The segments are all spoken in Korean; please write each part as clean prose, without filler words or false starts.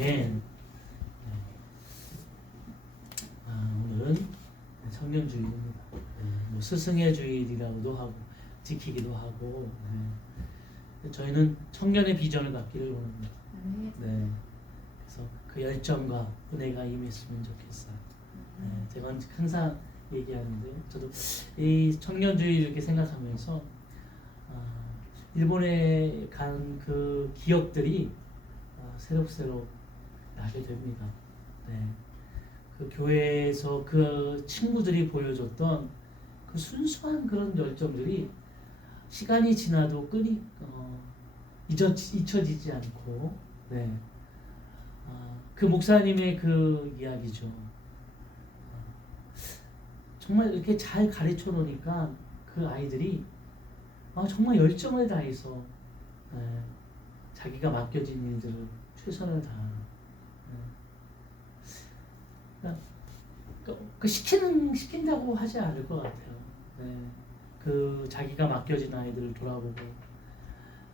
아멘. 네. 오늘은 청년주일입니다. 뭐 스승의 주일이라고도 하고 지키기도 하고. 저희는 청년의 비전을 갖기를 원합니다. 네. 그래서 그 열정과 은혜가 임했으면 좋겠어요. 제가 항상 얘기하는데요. 저도 이 청년주의 이렇게 생각하면서 일본에 간 그 기억들이 새록새록 나게 됩니다. 네. 그 교회에서 그 친구들이 보여줬던 그 순수한 그런 열정들이 시간이 지나도 잊혀지지 않고, 네. 그 목사님의 그 이야기죠. 정말 이렇게 잘 가르쳐 놓으니까 그 아이들이 정말 열정을 다해서 자기가 맡겨진 일들을 최선을 다하는. 시킨다고 하지 않을 것 같아요. 그 자기가 맡겨진 아이들을 돌아보고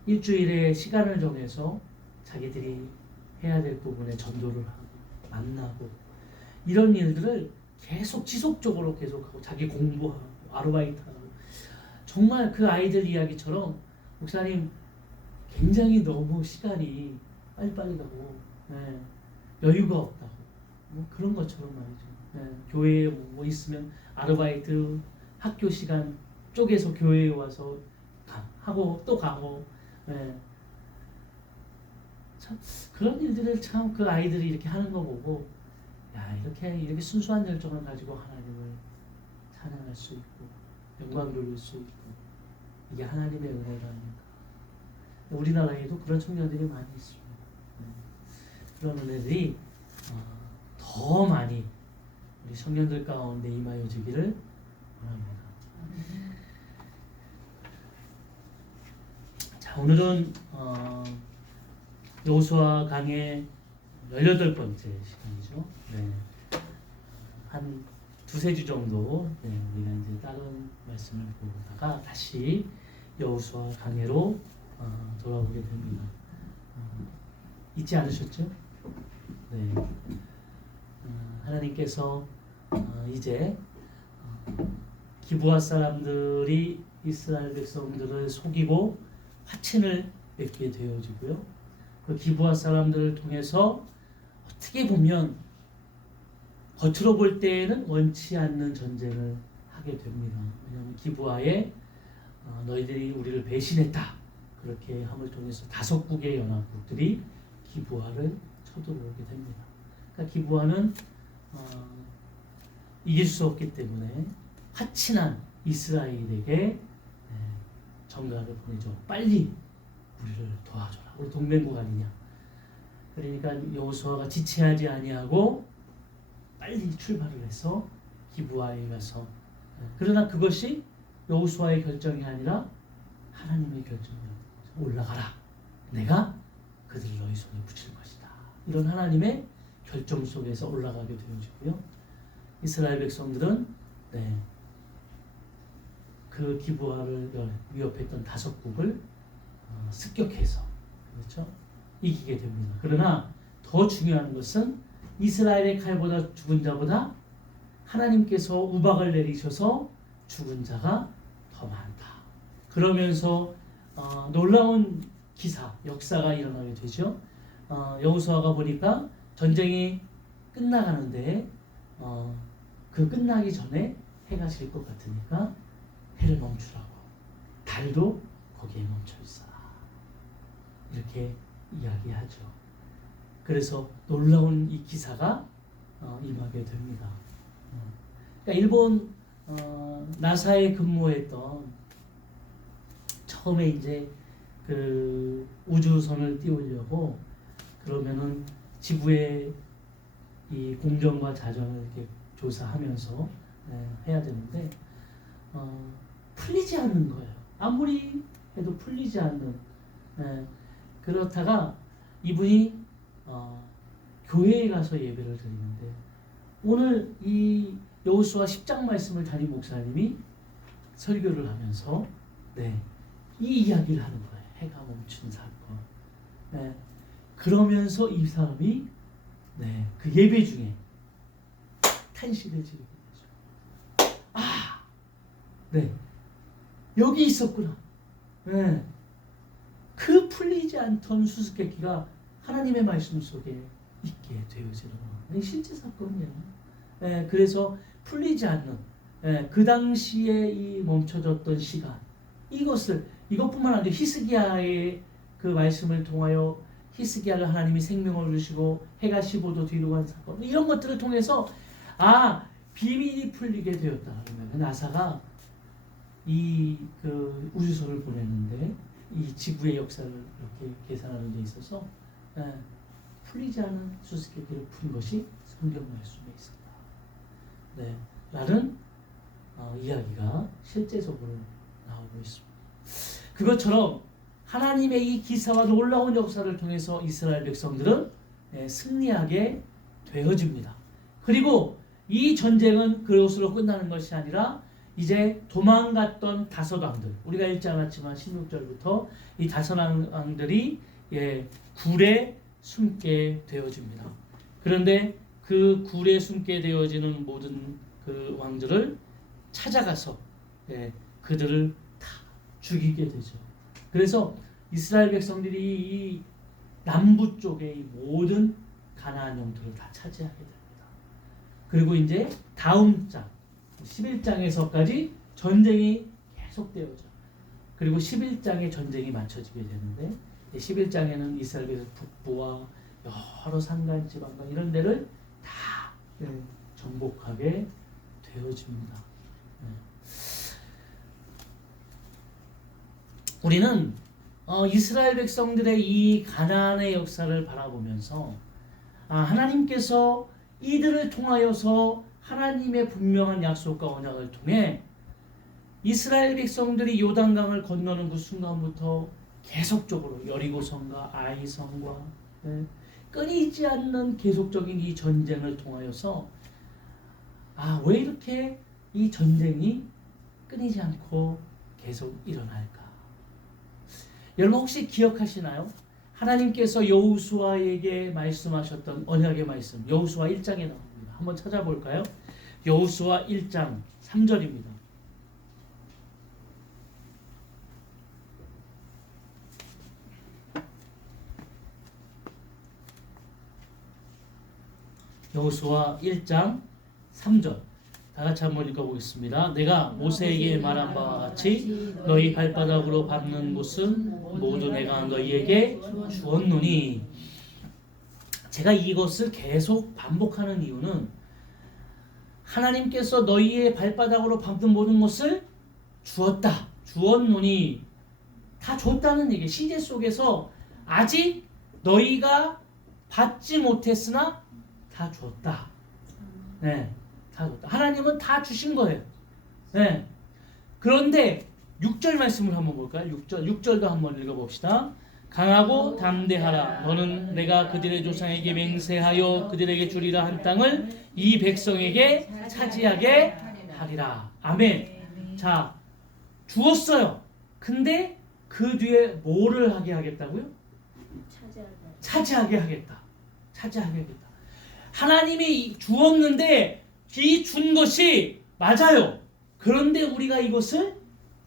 일주일에 시간을 정해서 자기들이 해야 될 부분에 전도를 하고 만나고 이런 일들을 계속 지속적으로 계속하고 자기 공부하고 아르바이트하고 정말 그 아이들 이야기처럼 목사님 굉장히 너무 시간이 빨리빨리 가고 여유가 없다고 그런 것처럼 말이죠. 교회에 뭐 있으면 아르바이트 학교 시간 쪼개서 교회에 와서 하고 또 가고 참 그런 일들을 참 그 아이들이 이렇게 하는 거 보고 이렇게 순수한 열정을 가지고 하나님을 찬양할 수 있고 영광 돌릴 수 있고 이게 하나님의 은혜가 아닐까. 우리나라에도 그런 청년들이 많이 있습니다. 그런 은혜들이 더 많이 우리 청년들 가운데 임하여 주기를 원합니다. 자, 오늘은 여호수아 강의 18번째 시간이죠. 한 두세 주 정도 우리가 이제 다른 말씀을 보다가 다시 여호수아 강해로 돌아오게 됩니다. 잊지 않으셨죠? 하나님께서 이제 기브아 사람들이 이스라엘 백성들을 속이고 화친을 맺게 되어지고요. 그 기브아 사람들을 통해서 어떻게 보면 겉으로 볼 때에는 원치 않는 전쟁을 하게 됩니다. 왜냐하면 기브아에 너희들이 우리를 배신했다 그렇게 함을 통해서 5국의 연합국들이 기브아를 쳐들어오게 됩니다. 그러니까 기브아는 이길 수 없기 때문에 화친한 이스라엘에게 전가를 보내줘. 빨리 우리를 도와줘라. 우리 동맹국 아니냐. 그러니까 여호수아가 지체하지 아니하고 빨리 출발을 해서 기브아에 가서 그러나 그것이 여호수아의 결정이 아니라 하나님의 결정이었죠. 올라가라. 내가 그들을 너희 손에 붙일 것이다. 이런 하나님의 결정 속에서 올라가게 되어지고요. 이스라엘 백성들은 그 기브아를 위협했던 5국을 습격해서 그렇죠? 이기게 됩니다. 그러나 더 중요한 것은 이스라엘의 칼보다 죽은 자보다 하나님께서 우박을 내리셔서 죽은 자가 더 많다. 그러면서 놀라운 기사, 역사가 일어나게 되죠. 여호수아가 보니까 전쟁이 끝나가는데 그 끝나기 전에 해가 질 것 같으니까 해를 멈추라고 달도 거기에 멈춰 있어라 이렇게 이야기하죠. 그래서 놀라운 이 기사가 임하게 됩니다. 그러니까 일본 나사에 근무했던 처음에 이제 그 우주선을 띄우려고 그러면은 지구의 이 공정과 자전을 이렇게 조사하면서 해야 되는데 풀리지 않는 거예요. 아무리 해도 풀리지 않는. 그렇다가 이분이 교회에 가서 예배를 드리는데 오늘 이 여호수아 10장 말씀을 담임 목사님이 설교를 하면서 이 이야기를 하는 거예요. 해가 멈춘 사건. 그러면서 이 사람이 그 예배 중에 탄식을 지르게 되죠. 아, 여기 있었구나. 그 풀리지 않던 수수께끼가 하나님의 말씀 속에 있게 되어지는 실제 사건이에요. 그래서 풀리지 않는 그 당시에 이 멈춰졌던 시간, 이것뿐만 아니라 히스기야의 그 말씀을 통하여 히스기야를 하나님이 생명을 주시고 해가 15도 뒤로 간 사건, 이런 것들을 통해서 비밀이 풀리게 되었다. 그러면 나사가 그 우주선을 보내는데 이 지구의 역사를 이렇게 계산하는 데 있어서 풀리지 않은 수수께끼를 푼 것이 성경 말씀에 있었다. 라는 이야기가 실제적으로 나오고 있습니다. 그것처럼 하나님의 이 기사와 놀라운 역사를 통해서 이스라엘 백성들은 승리하게 되어집니다. 그리고 이 전쟁은 그것으로 끝나는 것이 아니라 이제 도망갔던 다섯 왕들, 우리가 읽지 않았지만 16절부터 이 다섯 왕들이 굴에 숨게 되어집니다. 그런데 그 굴에 숨게 되어지는 모든 그 왕들을 찾아가서 그들을 다 죽이게 되죠. 그래서 이스라엘 백성들이 이 남부 쪽의 모든 가나안 영토를 다 차지하게 됩니다. 그리고 이제 다음 장 11장에서까지 전쟁이 계속되어져. 그리고 11장에 전쟁이 맞춰지게 되는데 11장에는 이스라엘 북부와 여러 산간 지방과 이런 데를 다 정복하게 되어집니다. 우리는 이스라엘 백성들의 이 가나안의 역사를 바라보면서 하나님께서 이들을 통하여서 하나님의 분명한 약속과 언약을 통해 이스라엘 백성들이 요단강을 건너는 그 순간부터 계속적으로 여리고성과 아이성과 끊이지 않는 계속적인 이 전쟁을 통하여서 왜 이렇게 이 전쟁이 끊이지 않고 계속 일어날까? 여러분 혹시 기억하시나요? 하나님께서 여호수아에게 말씀하셨던 언약의 말씀, 여호수아 1장에 나옵니다. 한번 찾아볼까요? 여호수아 1장 3절입니다. 여호수아 1장 3절 다 같이 한번 읽어보겠습니다. 내가 모세에게 말한 바와 같이 너희 발바닥으로 밟는 곳은 모두 내가 너희에게 주었노니. 제가 이것을 계속 반복하는 이유는 하나님께서 너희의 발바닥으로 밟는 모든 것을 주었다, 주었노니, 다 줬다는 얘기. 시제 속에서 아직 너희가 받지 못했으나 다 줬다. 다 줬다. 하나님은 다 주신 거예요. 그런데 6절 말씀을 한번 볼까요? 6절도 한번 읽어봅시다. 강하고 담대하라. 너는 내가 그들의 조상에게 맹세하여 그들에게 주리라 한 땅을 이 백성에게 차지하게 하리라. 아멘. 자, 주었어요. 근데 그 뒤에 뭐를 하게 하겠다고요? 차지하게 하겠다. 차지하게 하겠다. 하나님이 주었는데 이 준 것이 맞아요. 그런데 우리가 이것을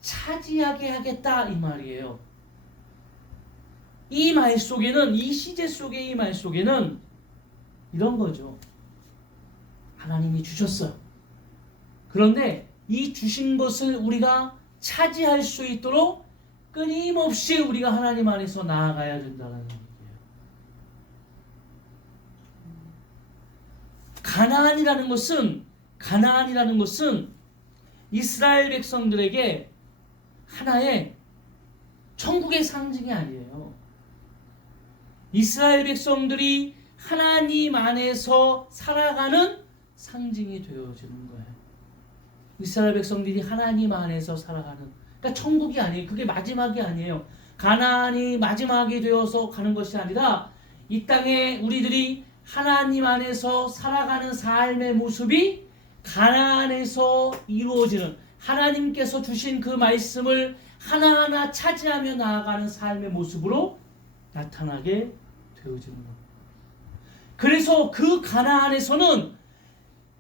차지하게 하겠다 이 말이에요. 이 말 속에는, 이 시제 속의 이 말 속에는 이런 거죠. 하나님이 주셨어요. 그런데 이 주신 것을 우리가 차지할 수 있도록 끊임없이 우리가 하나님 안에서 나아가야 된다는 얘기예요. 가나안이라는 것은 이스라엘 백성들에게 하나의 천국의 상징이 아니에요. 이스라엘 백성들이 하나님 안에서 살아가는 상징이 되어지는 거예요. 이스라엘 백성들이 하나님 안에서 살아가는, 그러니까 천국이 아니에요. 그게 마지막이 아니에요. 가나안이 마지막이 되어서 가는 것이 아니라 이 땅에 우리들이 하나님 안에서 살아가는 삶의 모습이 가나안에서 이루어지는, 하나님께서 주신 그 말씀을 하나하나 차지하며 나아가는 삶의 모습으로 나타나게 되어지는 겁니다. 그래서 그 가나안에서는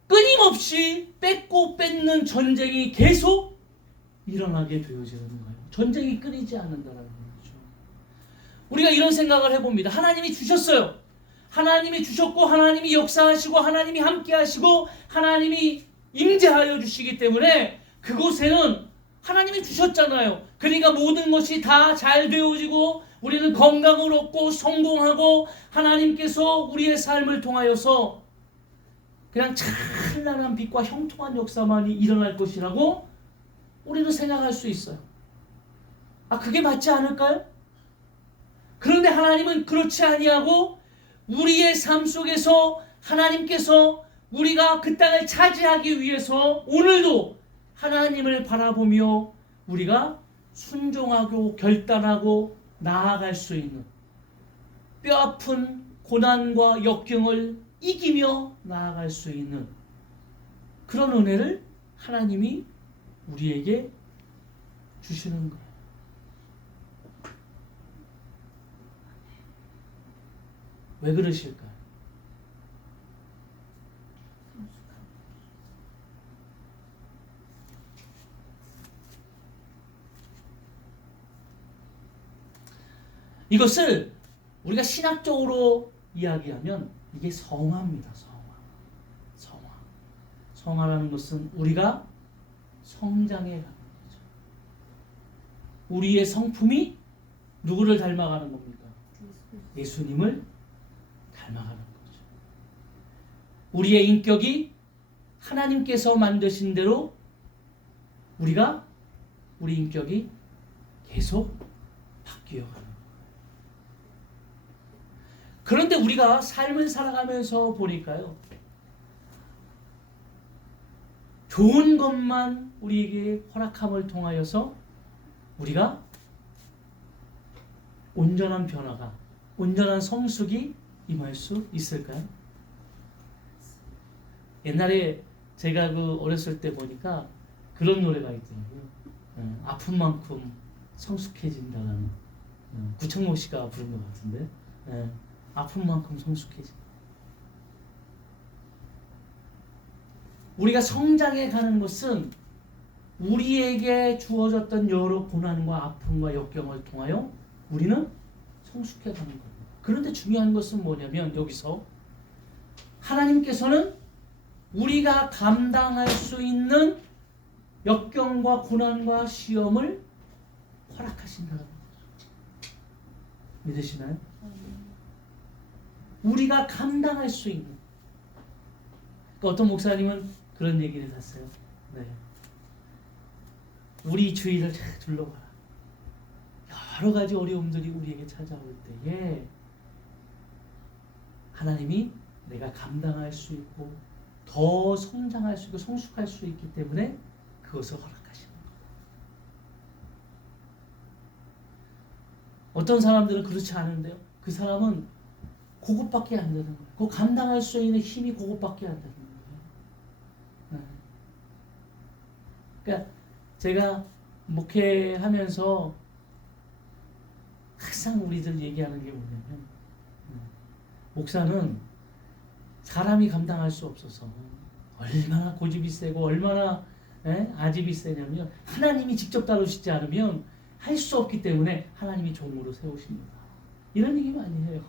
끊임없이 뺏고 뺏는 전쟁이 계속 일어나게 되어지는 거예요. 전쟁이 끊이지 않는다는 거죠. 우리가 이런 생각을 해봅니다. 하나님이 주셨어요. 하나님이 주셨고 하나님이 역사하시고 하나님이 함께 하시고 하나님이 임재하여 주시기 때문에 그곳에는 하나님이 주셨잖아요. 그러니까 모든 것이 다 잘 되어지고 우리는 건강을 얻고 성공하고 하나님께서 우리의 삶을 통하여서 그냥 찬란한 빛과 형통한 역사만이 일어날 것이라고 우리는 생각할 수 있어요. 그게 맞지 않을까요? 그런데 하나님은 그렇지 아니하고 우리의 삶 속에서 하나님께서 우리가 그 땅을 차지하기 위해서 오늘도 하나님을 바라보며 우리가 순종하고 결단하고 나아갈 수 있는 뼈아픈 고난과 역경을 이기며 나아갈 수 있는 그런 은혜를 하나님이 우리에게 주시는 거예요. 왜 그러실까요? 이것을 우리가 신학적으로 이야기하면 이게 성화입니다. 성화라는 것은 우리가 성장해 가는 거죠. 우리의 성품이 누구를 닮아가는 겁니까? 예수님을 닮아가는 거죠. 우리의 인격이 하나님께서 만드신 대로 우리 인격이 계속 바뀌어가는 거예요. 그런데 우리가 삶을 살아가면서 보니까요, 좋은 것만 우리에게 허락함을 통하여서 우리가 온전한 변화가, 온전한 성숙이 임할 수 있을까요? 옛날에 제가 어렸을 때 보니까 그런 노래가 있더라고요. 아픈 만큼 성숙해진다는, 구창모 씨가 부른 것 같은데, 아픈 만큼 성숙해진다. 우리가 성장해 가는 것은 우리에게 주어졌던 여러 고난과 아픔과 역경을 통하여 우리는 성숙해 가는 겁니다. 그런데 중요한 것은 뭐냐면 여기서 하나님께서는 우리가 감당할 수 있는 역경과 고난과 시험을 허락하신다는 거죠. 믿으시나요? 우리가 감당할 수 있는. 어떤 목사님은 그런 얘기를 했어요. 네. 우리 주위를 잘 둘러봐라. 여러 가지 어려움들이 우리에게 찾아올 때에 하나님이 내가 감당할 수 있고 더 성장할 수 있고 성숙할 수 있기 때문에 그것을 허락하시는 거예요. 어떤 사람들은 그렇지 않은데요. 그 사람은 그것밖에 안 되는 거예요. 그 감당할 수 있는 힘이 그것밖에 안 되는 거예요. 그러니까 제가 목회하면서 항상 우리들 얘기하는 게 뭐냐면 목사는 사람이 감당할 수 없어서 얼마나 고집이 세고 얼마나 아집이 세냐면 하나님이 직접 다루시지 않으면 할 수 없기 때문에 하나님이 종으로 세우십니다. 이런 얘기 많이 해요.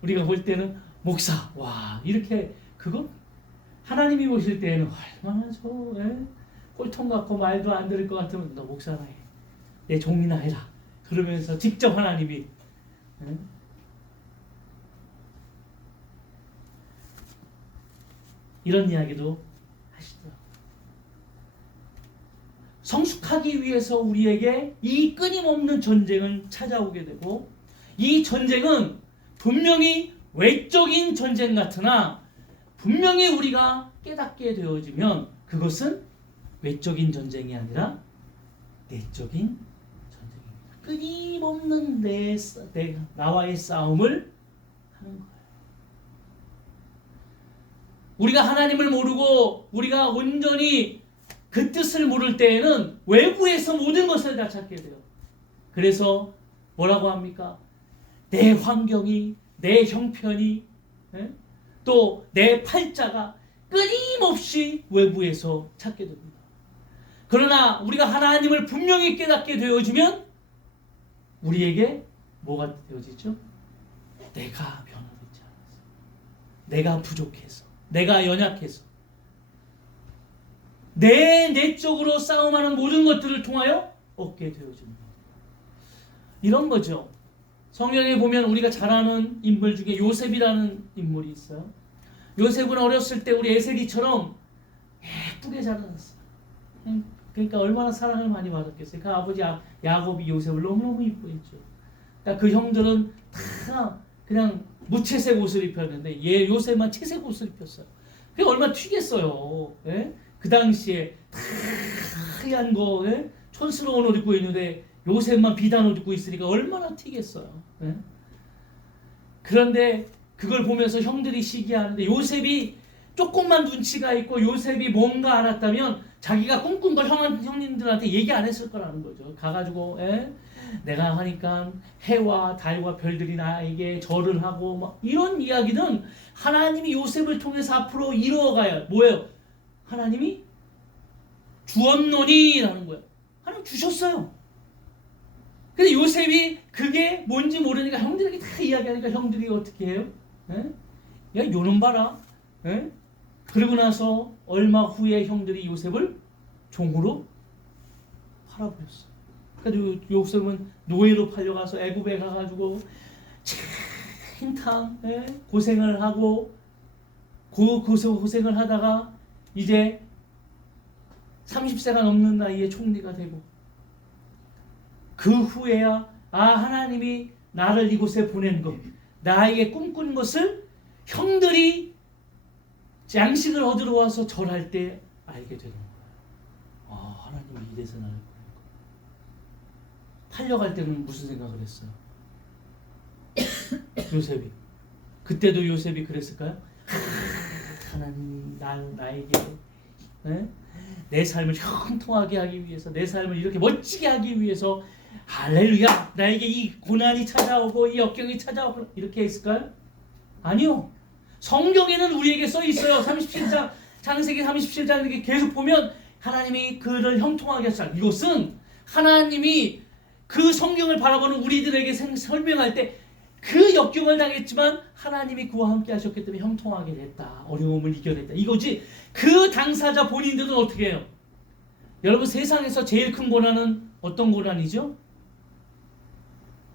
우리가 볼 때는 목사, 와 이렇게 그거 하나님이 보실 때에는 얼마나 꼴통 같고 말도 안 들을 것 같으면 너 목사나 해, 내 종이나 해라. 그러면서 직접 하나님이 이런 이야기도 하시더라고요. 성숙하기 위해서 우리에게 이 끊임없는 전쟁은 찾아오게 되고 이 전쟁은 분명히 외적인 전쟁 같으나 분명히 우리가 깨닫게 되어지면 그것은 외적인 전쟁이 아니라 내적인 전쟁입니다. 끊임없는 나와의 싸움을 하는 거예요. 우리가 하나님을 모르고 우리가 온전히 그 뜻을 모를 때에는 외부에서 모든 것을 다 찾게 돼요. 그래서 뭐라고 합니까? 내 환경이, 내 형편이, 또 내 팔자가 끊임없이 외부에서 찾게 됩니다. 그러나 우리가 하나님을 분명히 깨닫게 되어지면 우리에게 뭐가 되어지죠? 내가 변화되지 않아서, 내가 부족해서, 내가 연약해서, 내 내적으로 싸움하는 모든 것들을 통하여 얻게 되어집니다. 이런 거죠. 성경에 보면 우리가 잘 아는 인물 중에 요셉이라는 인물이 있어요. 요셉은 어렸을 때 우리 에세기처럼 예쁘게 자라났어요. 그러니까 얼마나 사랑을 많이 받았겠어요. 그 아버지 야곱이 요셉을 너무너무 이뻐했죠. 그러니까 그 형들은 다 그냥 무채색 옷을 입혔는데 얘 요셉만 채색 옷을 입혔어요. 그게 얼마나 튀겠어요. 예? 그 당시에 다 하얀 거, 예? 촌스러운 옷 입고 있는데 요셉만 비단 옷 입고 있으니까 얼마나 튀겠어요. 예? 그런데 그걸 보면서 형들이 시기하는데 요셉이 조금만 눈치가 있고 요셉이 뭔가 알았다면 자기가 꿈꾼 걸 형님들한테 얘기 안 했을 거라는 거죠. 가가지고 내가 하니까 해와 달과 별들이 나에게 절을 하고 막 이런 이야기는 하나님이 요셉을 통해서 앞으로 이루어가야 뭐예요? 하나님이 주었노니라는 거예요. 하나님 주셨어요. 근데 요셉이 그게 뭔지 모르니까 형들에게 다 이야기하니까 형들이 어떻게 해요? 야 요놈 봐라. 그러고 나서 얼마 후에 형들이 요셉을 종으로 팔아버렸어. 그래서 요셉은 노예로 팔려가서 애굽에 가가지고 한참 고생을 하고 고생을 하다가 이제 30세가 넘는 나이에 총리가 되고 그 후에야 하나님이 나를 이곳에 보낸 것, 나에게 꿈꾼 것을 형들이 양식을 얻으러 와서 절할 때 알게 되는 거예요. 하나님이 이래서 나를 보낸 거. 팔려갈 때는 무슨 생각을 했어요? 요셉이. 그때도 요셉이 그랬을까요? 하나님이 나에게 내 삶을 형통하게 하기 위해서, 내 삶을 이렇게 멋지게 하기 위해서 할렐루야 나에게 이 고난이 찾아오고 이 역경이 찾아오고 이렇게 했을까요? 아니요. 성경에는 우리에게 써 있어요. 37장 창세기 37장 이렇게 계속 보면 하나님이 그를 형통하게 하셨다. 이것은 하나님이 그 성경을 바라보는 우리들에게 설명할 때 그 역경을 당했지만 하나님이 그와 함께 하셨기 때문에 형통하게 됐다. 어려움을 이겨냈다. 이거지. 그 당사자 본인들은 어떻게 해요? 여러분 세상에서 제일 큰 고난은 어떤 고난이죠?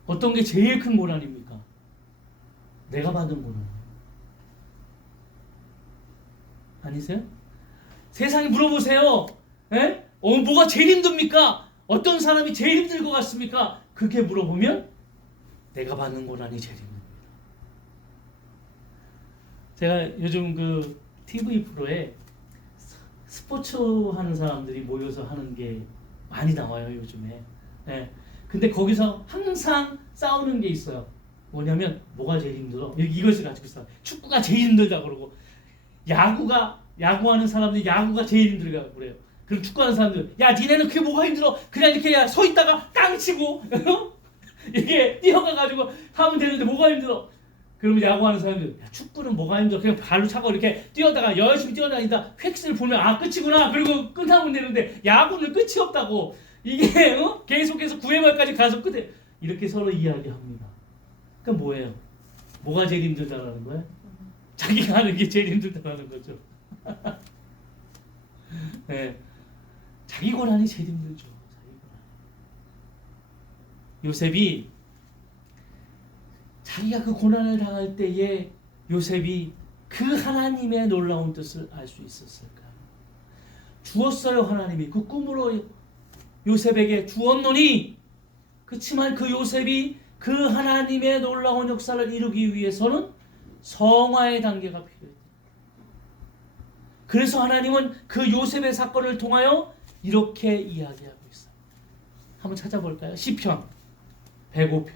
어떤 게 제일 큰 고난입니까? 내가 받은 고난. 아니세요? 세상에 물어보세요. 뭐가 제일 힘듭니까? 어떤 사람이 제일 힘들 것 같습니까? 그렇게 물어보면 내가 받는 고난이 제일 힘듭니다. 제가 요즘 그 TV 프로에 스포츠 하는 사람들이 모여서 하는 게 많이 나와요 요즘에. 근데 거기서 항상 싸우는 게 있어요. 뭐냐면 뭐가 제일 힘들어? 이것을 가지고 싸워. 축구가 제일 힘들다 그러고 야구하는 사람들이 야구가 제일 힘들다고 그래요. 그럼 축구하는 사람들 야 니네는 그게 뭐가 힘들어? 그냥 이렇게 서 있다가 깡 치고 이게 뛰어가가지고 하면 되는데 뭐가 힘들어? 그러면 야구하는 사람들 야, 축구는 뭐가 힘들어? 그냥 발로 차고 이렇게 뛰어다가 열심히 뛰어다니다 획스를 보면 끝이구나. 그리고 끝나면 되는데 야구는 끝이 없다고. 이게 계속해서 9회 말까지 가서 끝에 이렇게 서로 이야기합니다. 그러니까 뭐예요? 뭐가 제일 힘들다라는 거예요? 자기가 하는 게 제일 힘들다라는 거죠. 네. 자기 고난이 제일 힘들죠. 자기 고난. 요셉이 자기가 그 고난을 당할 때에 요셉이 그 하나님의 놀라운 뜻을 알 수 있었을까? 주었어요. 하나님이 그 꿈으로 요셉에게 주었노니 그렇지만 그 요셉이 그 하나님의 놀라운 역사를 이루기 위해서는 성화의 단계가 필요했다. 그래서 하나님은 그 요셉의 사건을 통하여 이렇게 이야기하고 있어요. 한번 찾아볼까요? 시편 105편.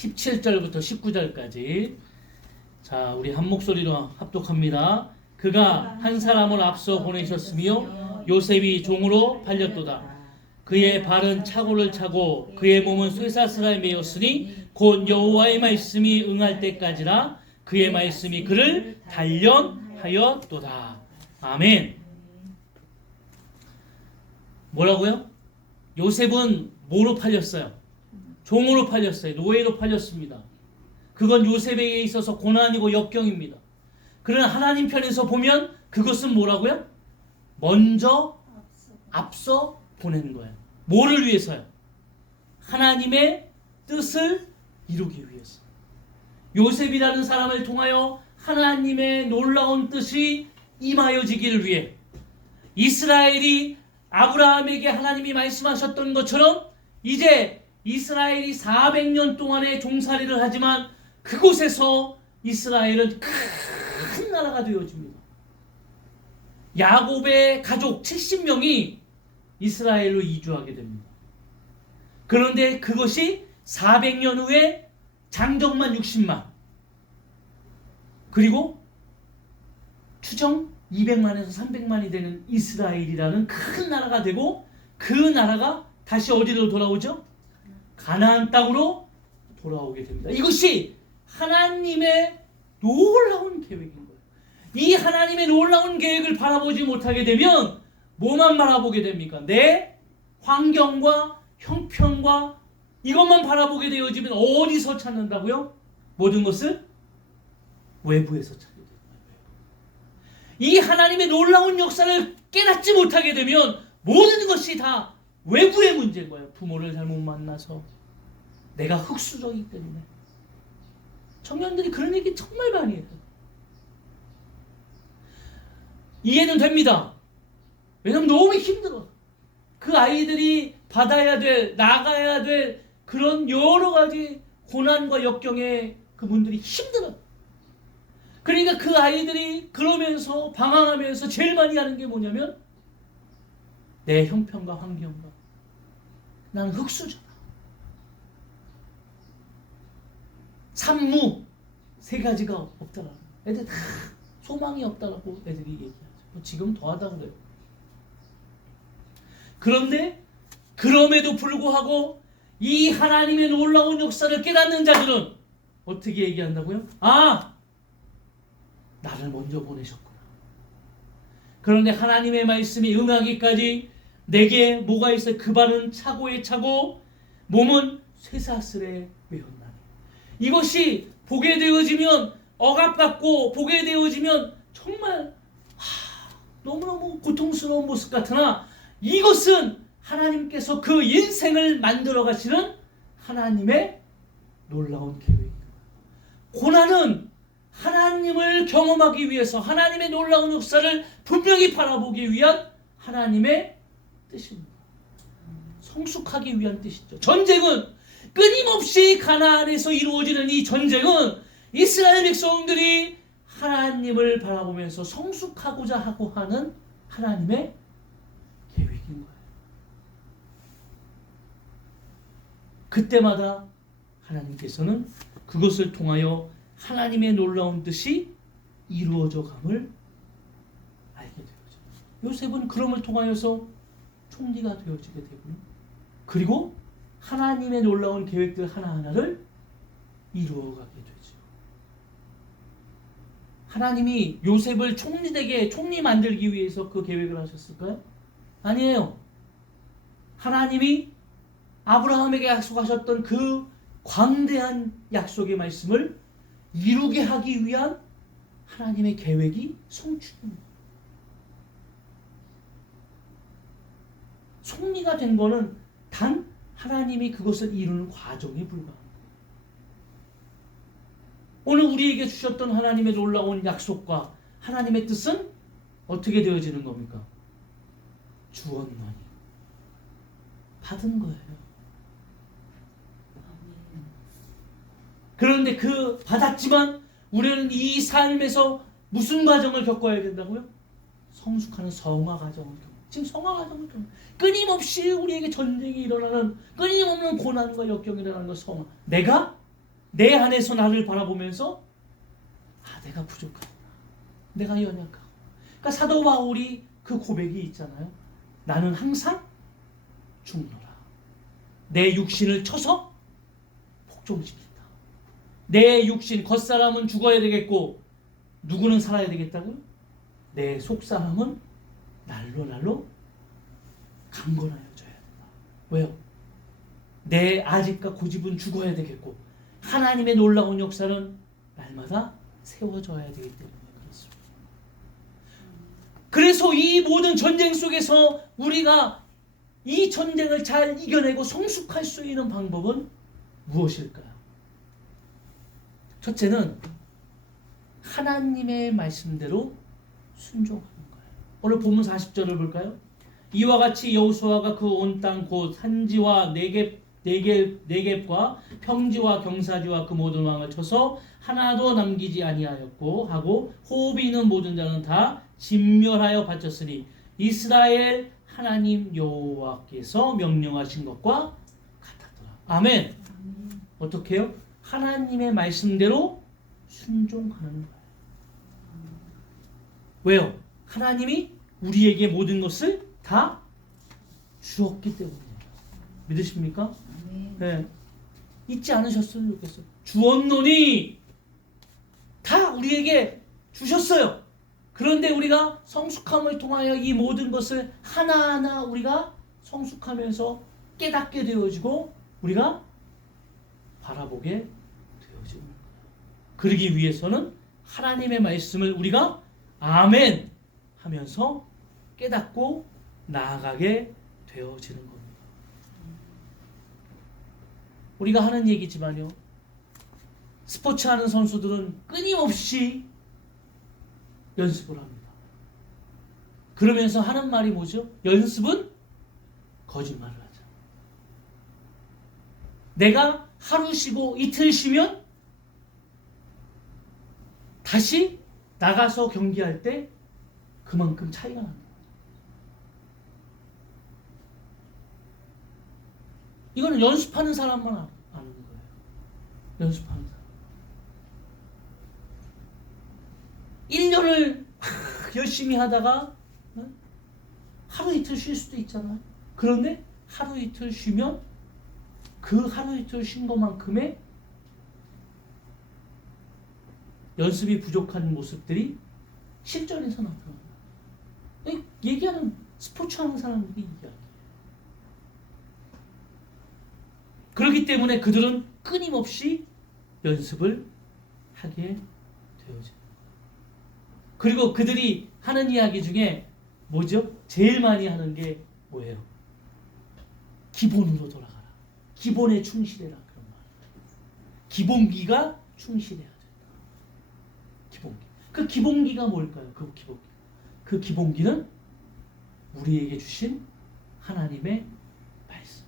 17절부터 19절까지. 자, 우리 한 목소리로 합독합니다. 그가 한 사람을 앞서 보내셨으며 요셉이 종으로 팔렸도다. 그의 발은 차고를 차고 그의 몸은 쇠사슬에 매였으니 곧 여호와의 말씀이 응할 때까지라. 그의 말씀이 그를 단련하였도다. 아멘. 뭐라고요? 요셉은 뭐로 팔렸어요? 종으로 팔렸어요. 노예로 팔렸습니다. 그건 요셉에게 있어서 고난이고 역경입니다. 그러나 하나님 편에서 보면 그것은 뭐라고요? 먼저 앞서 보내는 거예요. 뭐를 위해서요? 하나님의 뜻을 이루기 위해서. 요셉이라는 사람을 통하여 하나님의 놀라운 뜻이 임하여지기를 위해 이스라엘이 아브라함에게 하나님이 말씀하셨던 것처럼 이제 이스라엘이 400년 동안의 종살이를 하지만 그곳에서 이스라엘은 큰 나라가 되어집니다. 야곱의 가족 70명이 이스라엘로 이주하게 됩니다. 그런데 그것이 400년 후에 장정만 60만 그리고 추정 200만에서 300만이 되는 이스라엘이라는 큰 나라가 되고 그 나라가 다시 어디로 돌아오죠? 가나안 땅으로 돌아오게 됩니다. 이것이 하나님의 놀라운 계획인 거예요. 이 하나님의 놀라운 계획을 바라보지 못하게 되면 뭐만 바라보게 됩니까? 내 환경과 형편과 이것만 바라보게 되어지면 어디서 찾는다고요? 모든 것을 외부에서 찾게 됩니다. 이 하나님의 놀라운 역사를 깨닫지 못하게 되면 모든 것이 다 외부의 문제인 거예요. 부모를 잘못 만나서 내가 흙수저이기 때문에. 청년들이 그런 얘기 정말 많이 해요. 이해는 됩니다. 왜냐면 너무 힘들어. 그 아이들이 받아야 될, 나가야 될 그런 여러 가지 고난과 역경에 그분들이 힘들어. 그러니까 그 아이들이 그러면서 방황하면서 제일 많이 하는 게 뭐냐면 내 형편과 환경과 나는 흙수저다. 산무 세 가지가 없더라. 애들 다 소망이 없다라고 애들이 얘기하죠. 지금 더하다 그래요. 그런데 그럼에도 불구하고 이 하나님의 놀라운 역사를 깨닫는 자들은 어떻게 얘기한다고요? 아! 나를 먼저 보내셨구나. 그런데 하나님의 말씀이 응하기까지 내게 뭐가 있어요? 그 발은 차고에 차고 몸은 쇠사슬에 매었나니. 이것이 보게 되어지면 억압받고 보게 되어지면 정말 너무너무 고통스러운 모습 같으나 이것은 하나님께서 그 인생을 만들어 가시는 하나님의 놀라운 계획입니다. 고난은 하나님을 경험하기 위해서 하나님의 놀라운 역사를 분명히 바라보기 위한 하나님의 뜻입니다. 성숙하기 위한 뜻이죠. 전쟁은 끊임없이 가나안에서 이루어지는 이 전쟁은 이스라엘 백성들이 하나님을 바라보면서 성숙하고자 하고 하는 하나님의 계획인 거예요. 그때마다 하나님께서는 그것을 통하여 하나님의 놀라운 뜻이 이루어져 감을 알게 되어져. 요셉은 그럼을 통하여서 총리가 되어지게 되고요. 그리고 하나님의 놀라운 계획들 하나하나를 이루어가게 되죠. 하나님이 요셉을 총리 만들기 위해서 그 계획을 하셨을까요? 아니에요. 하나님이 아브라함에게 약속하셨던 그 광대한 약속의 말씀을 이루게 하기 위한 하나님의 계획이 성취됩니다. 총리가 된 거는 단 하나님이 그것을 이루는 과정에 불과합니다. 오늘 우리에게 주셨던 하나님의 놀라운 약속과 하나님의 뜻은 어떻게 되어지는 겁니까? 주었나니 받은 거예요. 그런데 그 받았지만 우리는 이 삶에서 무슨 과정을 겪어야 된다고요? 성숙하는 성화 과정을 겪어요. 지금 성화 과정을 겪어요. 끊임없이 우리에게 전쟁이 일어나는 끊임없는 고난과 역경이 일어나는 것 성화. 내가 내 안에서 나를 바라보면서 내가 부족하구나. 내가 연약하고. 그러니까 사도 바울이 그 고백이 있잖아요. 나는 항상 죽노라. 내 육신을 쳐서 복종시킨다. 내 육신, 겉사람은 죽어야 되겠고 누구는 살아야 되겠다고요? 내 속사람은 날로 강건하여져야 된다. 왜요? 내 아집과 고집은 죽어야 되겠고 하나님의 놀라운 역사는 날마다 세워져야 되기 때문에 그렇습니다. 그래서 이 모든 전쟁 속에서 우리가 이 전쟁을 잘 이겨내고 성숙할 수 있는 방법은 무엇일까요? 첫째는 하나님의 말씀대로 순종하는 거예요. 오늘 본문 40절을 볼까요? 이와 같이 여호수아가 그 온 땅 곧 산지와 네겝과 평지와 경사지와 그 모든 왕을 쳐서 하나도 남기지 아니하였고 하고 호흡이 있는 모든 자는 다 진멸하여 바쳤으니 이스라엘 하나님 여호와께서 명령하신 것과 같았더라. 아멘. 어떻게 해요? 하나님의 말씀대로 순종하는 거예요. 왜요? 하나님이 우리에게 모든 것을 다 주었기 때문이에요. 믿으십니까? 네. 잊지 않으셨으면 좋겠어요. 주었노니 다 우리에게 주셨어요. 그런데 우리가 성숙함을 통하여 이 모든 것을 하나하나 우리가 성숙하면서 깨닫게 되어지고 우리가 바라보게 되어지는 거예요. 그러기 위해서는 하나님의 말씀을 우리가 아멘 하면서 깨닫고 나아가게 되어지는 겁니다. 우리가 하는 얘기지만요. 스포츠 하는 선수들은 끊임없이 연습을 합니다. 그러면서 하는 말이 뭐죠? 연습은 거짓말을 하자. 내가 하루 쉬고 이틀 쉬면 다시 나가서 경기할 때 그만큼 차이가 납니다. 이거는 연습하는 사람만 아는 거예요. 연습하는 사람. 1년을 열심히 하다가 하루 이틀 쉴 수도 있잖아요. 그런데 하루 이틀 쉬면 그 하루 이틀 쉰 것만큼의 연습이 부족한 모습들이 실전에서 나타납니다. 얘기하는 스포츠 하는 사람들이 얘기하는 그렇기 때문에 그들은 끊임없이 연습을 하게 되어집니다. 그리고 그들이 하는 이야기 중에 뭐죠? 제일 많이 하는 게 뭐예요? 기본으로 돌아가라. 기본에 충실해라. 그런 말. 기본기가 충실해야 된다. 기본기. 그 기본기가 뭘까요? 그 기본기는 우리에게 주신 하나님의 말씀.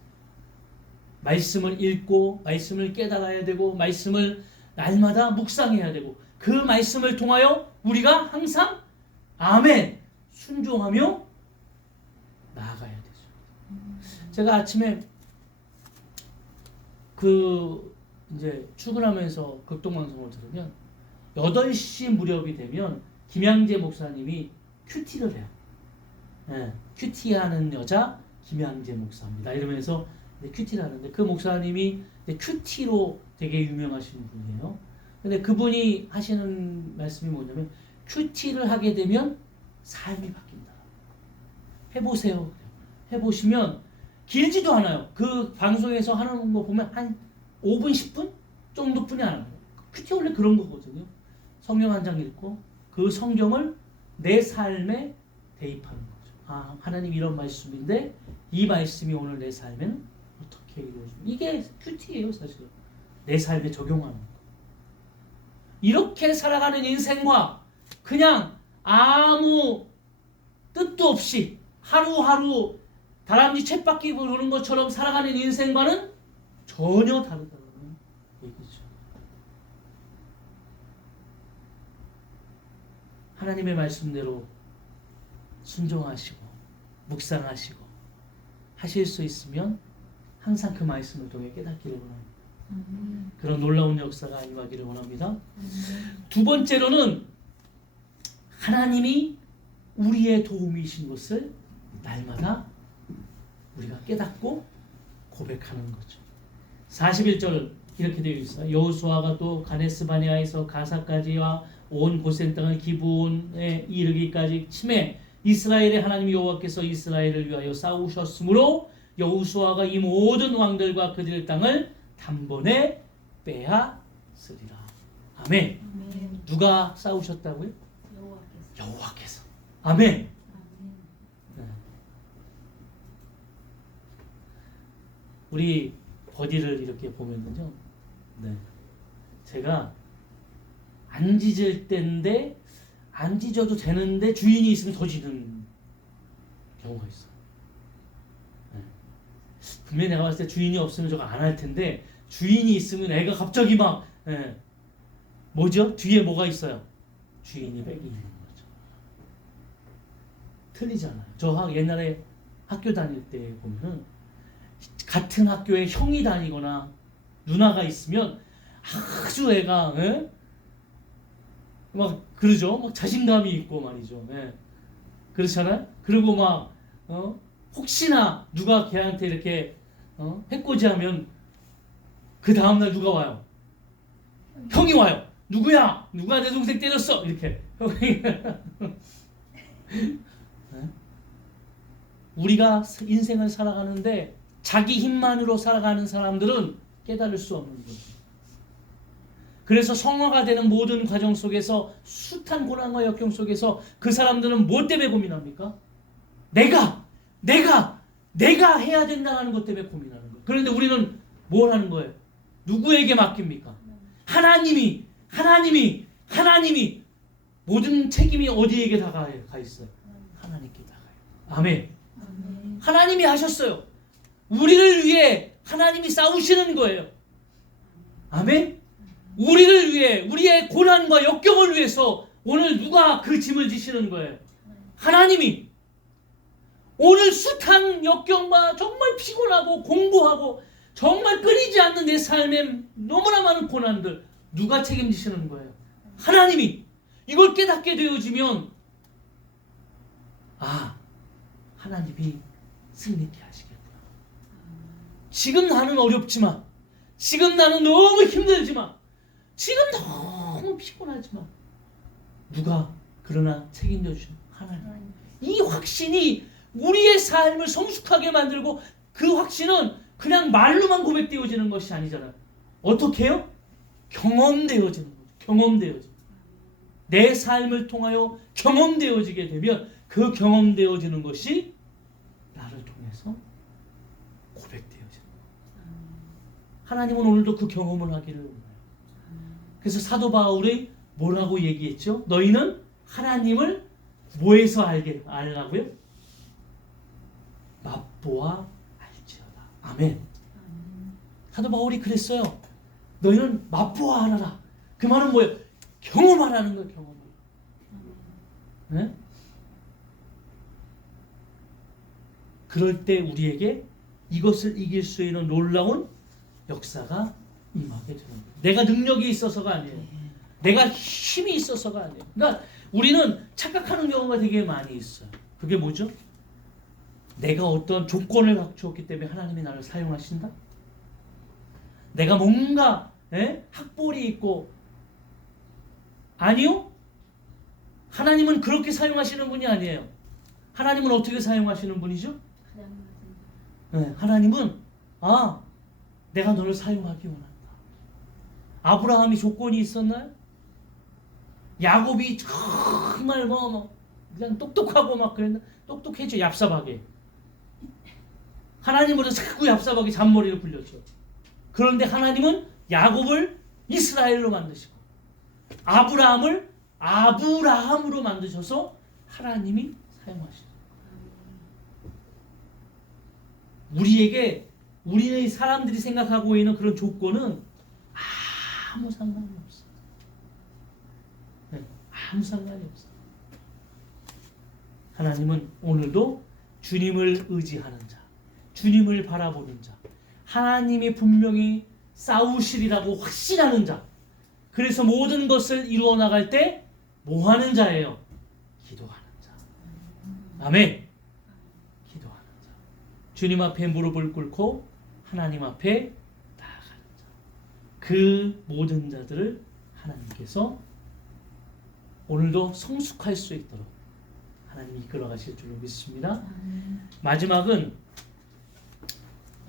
말씀을 읽고 말씀을 깨달아야 되고 말씀을 날마다 묵상해야 되고 그 말씀을 통하여 우리가 항상 아멘 순종하며 나아가야 되죠. 제가 아침에 이제 출근하면서 극동방송을 들으면 8시 무렵이 되면 김양재 목사님이 큐티를 해요. 네, 큐티하는 여자 김양재 목사입니다. 이러면서 큐티를 하는데 그 목사님이 큐티로 되게 유명하신 분이에요. 근데 그분이 하시는 말씀이 뭐냐면 큐티를 하게 되면 삶이 바뀐다. 해보세요. 해보시면 길지도 않아요. 그 방송에서 하는 거 보면 한 5분, 10분 정도뿐이 안 해요. 큐티 원래 그런 거거든요. 성경 한 장 읽고 그 성경을 내 삶에 대입하는 거죠. 아, 하나님 이런 말씀인데 이 말씀이 오늘 내 삶에는 어떻게 이루어지는 이게 큐티예요, 사실. 내 삶에 적용하는 거. 이렇게 살아가는 인생과 그냥 아무 뜻도 없이 하루하루 다람쥐 쳇바퀴 도는 것처럼 살아가는 인생과는 전혀 다르다는 얘기죠. 하나님의 말씀대로 순종하시고 묵상하시고 하실 수 있으면 항상 그 말씀을 통해 깨닫기를 원합니다. 그런 놀라운 역사가 임하기를 원합니다. 두 번째로는 하나님이 우리의 도움이신 것을 날마다 우리가 깨닫고 고백하는 거죠. 41절 이렇게 되어 있어요. 여호수아가 또 가데스 바네아에서 가사까지와 온 고센 땅을 기브온에 이르기까지 치매 이스라엘의 하나님 여호와께서 이스라엘을 위하여 싸우셨으므로 여호수아가 이 모든 왕들과 그들의 땅을 단번에 빼앗으리라. 아멘. 아멘. 누가 싸우셨다고요? 여호와께서. 여호와께서. 아멘. 아멘. 네. 우리 버디를 이렇게 보면은요, 네, 제가 안 짖을 때인데 안 짖어도 되는데 주인이 있으면 더 짖는 경우가 있어. 네. 분명히 내가 봤을 때 주인이 없으면 저거 안 할 텐데 주인이 있으면 애가 갑자기 막 뭐죠? 뒤에 뭐가 있어요? 주인이 뺏기는 거죠. 틀리잖아요. 저 옛날에 학교 다닐 때 보면은 같은 학교에 형이 다니거나 누나가 있으면 아주 애가 막 그러죠. 막 자신감이 있고 말이죠. 그렇잖아요. 그리고 막 혹시나 누가 걔한테 이렇게 해코지하면 그 다음날 누가 와요? 형이 와요. 누구야? 누가 내 동생 때렸어? 이렇게 형이 우리가 인생을 살아가는데 자기 힘만으로 살아가는 사람들은 깨달을 수 없는 거예요. 그래서 성화가 되는 모든 과정 속에서 숱한 고난과 역경 속에서 그 사람들은 뭐 때문에 고민합니까? 내가 해야 된다는 것 때문에 고민하는 거예요. 그런데 우리는 뭘 하는 거예요? 누구에게 맡깁니까? 하나님이 모든 책임이 어디에게 다 가 있어요? 하나님께 다 가요. 아멘. 아멘. 하나님이 하셨어요. 우리를 위해 하나님이 싸우시는 거예요. 아멘. 우리를 위해, 우리의 고난과 역경을 위해서 오늘 누가 그 짐을 지시는 거예요? 하나님이. 오늘 숱한 역경과 정말 피곤하고 공부하고 정말 끊이지 않는 내 삶에 너무나 많은 고난들 누가 책임지시는 거예요? 하나님이. 이걸 깨닫게 되어지면 하나님이 승리케 하시겠구나. 지금 나는 어렵지만, 지금 나는 너무 힘들지만, 지금 너무 피곤하지만 누가 그러나 책임져 주시는 하나님. 이 확신이 우리의 삶을 성숙하게 만들고 그 확신은 그냥 말로만 고백되어지는 것이 아니잖아요. 어떻게 해요? 경험되어지는 거죠. 경험되어지는. 내 삶을 통하여 경험되어지게 되면 그 경험되어지는 것이 나를 통해서 고백되어지는 거예요. 하나님은 오늘도 그 경험을 하기를 원해요. 그래서 사도 바울이 뭐라고 얘기했죠? 너희는 하나님을 뭐에서 알라고요? 맛보아 알지어다. 아멘. 사도 바울이 그랬어요. 너희는 맛보아 알아라. 그 말은 뭐예요? 경험하라는 거예요. 경험을. 네? 그럴 때 우리에게 이것을 이길 수 있는 놀라운 역사가 임하게 되는 거예요. 내가 능력이 있어서가 아니에요. 내가 힘이 있어서가 아니에요. 그러니까 우리는 착각하는 경우가 되게 많이 있어요. 그게 뭐죠? 내가 어떤 조건을 갖추었기 때문에 하나님이 나를 사용하신다? 내가 뭔가 학벌이 있고 아니요. 하나님은 그렇게 사용하시는 분이 아니에요. 하나님은 어떻게 사용하시는 분이죠? 하나님은 내가 너를 사용하기 원한다. 아브라함이 조건이 있었나요? 야곱이 정말 그냥 똑똑하고 막 그랬나? 똑똑했죠. 얍삽하게. 하나님으로 자꾸 얍삽하게 잔머리를 굴렸죠. 그런데 하나님은 야곱을 이스라엘로 만드시고 아브라함을 아브라함으로 만드셔서 하나님이 사용하시죠. 우리에게 우리의 사람들이 생각하고 있는 그런 조건은 아무 상관이 없어요. 아무 상관이 없어요. 하나님은 오늘도 주님을 의지하는 자, 주님을 바라보는 자, 하나님이 분명히 싸우시리라고 확신하는 자. 그래서 모든 것을 이루어 나갈 때 뭐 하는 자예요? 기도하는 자. 아멘. 기도하는 자. 주님 앞에 무릎을 꿇고 하나님 앞에 나아가는 자. 그 모든 자들을 하나님께서 오늘도 성숙할 수 있도록 하나님이 이끌어 가실 줄로 믿습니다. 마지막은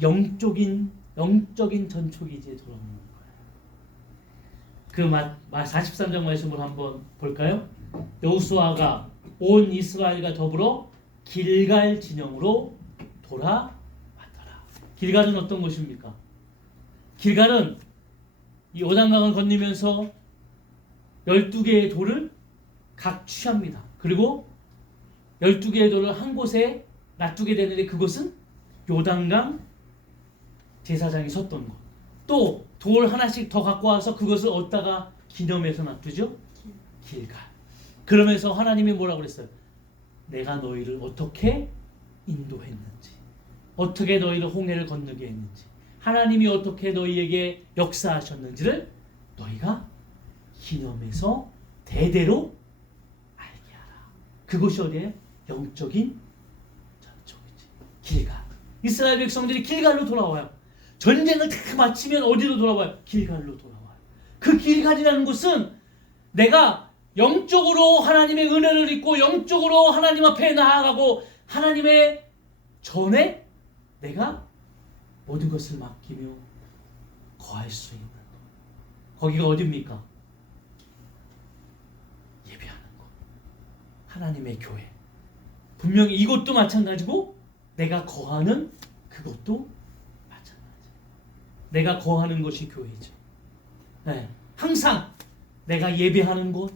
영적인 전초기지에 돌아오는 거예요. 그 43장 말씀을 한번 볼까요? 여호수아가 온 이스라엘과 더불어 길갈 진영으로 돌아왔더라. 길갈은 어떤 곳입니까? 길갈은 이 요단강을 건너면서 12개의 돌을 각 취합니다. 그리고 12개의 돌을 한 곳에 놔두게 되는데 그곳은 요단강 제사장이 섰던 곳. 또 돌 하나씩 더 갖고 와서 그것을 어디다가 기념해서 놔두죠? 길갈. 그러면서 하나님이 뭐라고 그랬어요? 내가 너희를 어떻게 인도했는지, 어떻게 너희를 홍해를 건너게 했는지, 하나님이 어떻게 너희에게 역사하셨는지를 너희가 기념해서 대대로 알게 하라. 그것이 어디예요? 영적인 전초기지. 길갈. 이스라엘 백성들이 길갈로 돌아와요. 전쟁을 다 마치면 어디로 돌아와요? 길갈로 돌아와요. 그 길갈이라는 곳은 내가 영적으로 하나님의 은혜를 입고 영적으로 하나님 앞에 나아가고 하나님의 전에 내가 모든 것을 맡기며 거할 수 있는 곳. 거기가 어디입니까? 예배하는 곳. 하나님의 교회. 분명히 이곳도 마찬가지고 내가 거하는 그것도 마찬가지. 내가 거하는 것이 교회죠. 네. 항상 내가 예배하는 곳,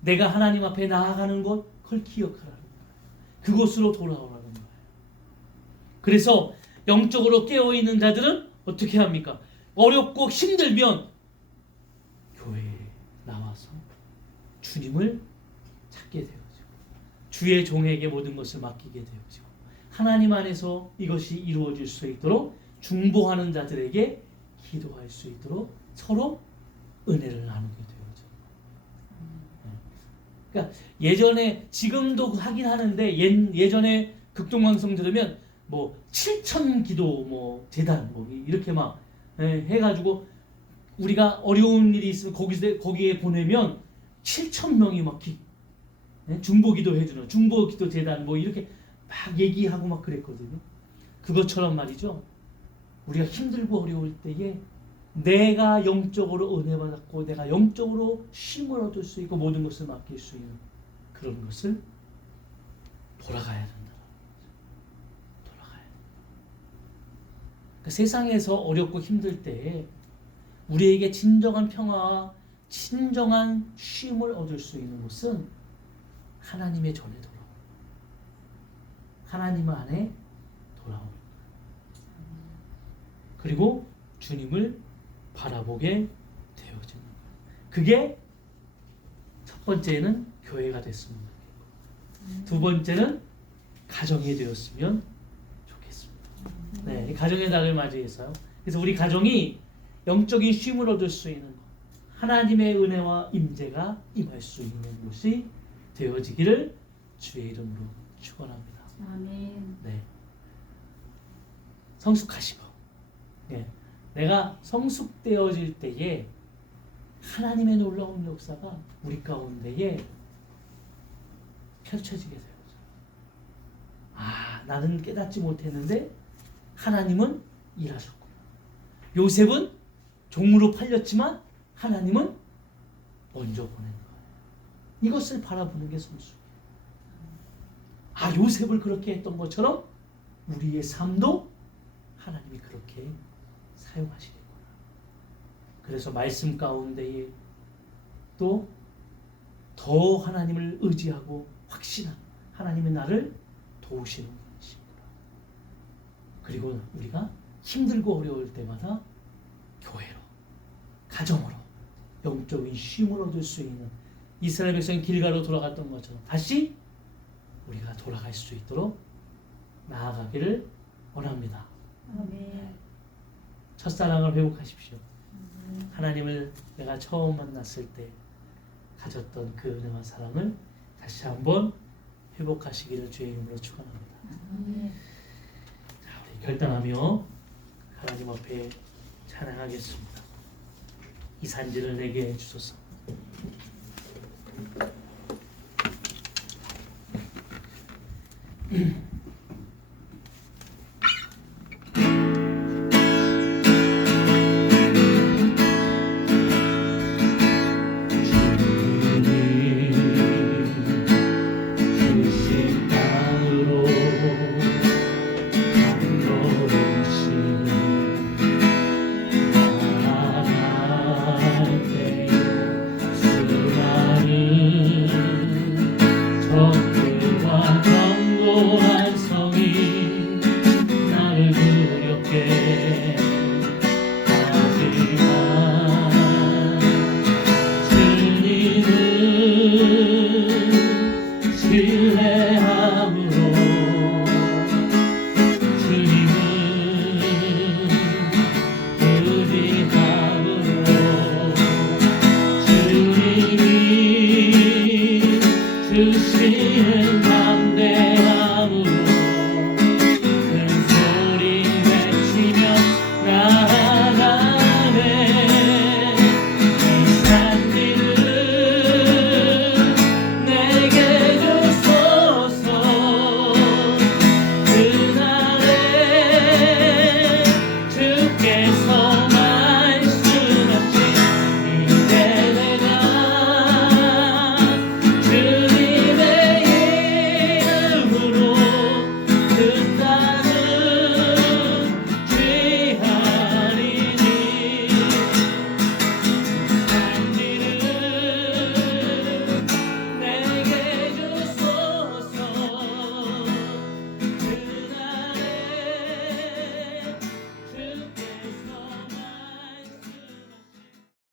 내가 하나님 앞에 나아가는 곳, 그걸 기억하라는 거예요. 그곳으로 돌아오라는 거예요. 그래서 영적으로 깨어있는 자들은 어떻게 합니까? 어렵고 힘들면 교회에 나와서 주님을 찾게 되어지고 주의 종에게 모든 것을 맡기게 되어지고 하나님 안에서 이것이 이루어질 수 있도록 중보하는 자들에게 기도할 수 있도록 서로 은혜를 나누게 되어져요. 그러니까 예전에 지금도 하긴 하는데 예전에 극동방송 들으면 뭐 7천 기도 뭐 재단 뭐 이렇게 막 해가지고 우리가 어려운 일이 있으면 거기에 보내면 7천 명이 막 중보기도 해주는 중보기도 재단 뭐 이렇게 막 얘기하고 막 그랬거든요. 그것처럼 말이죠. 우리가 힘들고 어려울 때에 내가 영적으로 은혜 받았고 내가 영적으로 쉼을 얻을 수 있고 모든 것을 맡길 수 있는 그런 것을 돌아가야 된다. 돌아가야 된다. 그러니까 세상에서 어렵고 힘들 때에 우리에게 진정한 평화와 진정한 쉼을 얻을 수 있는 것은 하나님의 전에 돌아오는 하나님 안에 돌아오는 그리고 주님을 바라보게 되어지는 거예요. 그게 첫 번째는 교회가 됐으면 좋겠고 두 번째는 가정이 되었으면 좋겠습니다. 네, 가정의 달을 맞이해서요. 그래서 우리 가정이 영적인 쉼을 얻을 수 있는 것, 하나님의 은혜와 임재가 임할 수 있는 곳이 되어지기를 주의 이름으로 축원합니다. 아멘. 네, 성숙하시고, 네, 내가 성숙되어질 때에 하나님의 놀라운 역사가 우리 가운데에 펼쳐지게 되어요. 아, 나는 깨닫지 못했는데 하나님은 일하셨구나. 요셉은 종으로 팔렸지만 하나님은 먼저 보낸 거예요. 이것을 바라보는 게 성숙이에요. 아, 요셉을 그렇게 했던 것처럼 우리의 삶도 하나님이 그렇게 사용하시겠구나. 그래서 말씀 가운데에 또 더 하나님을 의지하고 확신한 하나님의 나를 도우시는 분이시구나. 그리고 우리가 힘들고 어려울 때마다 교회로, 가정으로 영적인 쉼을 얻을 수 있는 이스라엘 백성이 길가로 돌아갔던 것처럼 다시 우리가 돌아갈 수 있도록 나아가기를 원합니다. 아멘. 첫사랑을 회복하십시오. 하나님을 내가 처음 만났을 때 가졌던 그 은혜와 사랑을 다시 한번 회복하시기를 주의 이름으로 축원합니다. 자, 우리 결단하며 하나님 앞에 찬양하겠습니다. 이 산지를 내게 주소서.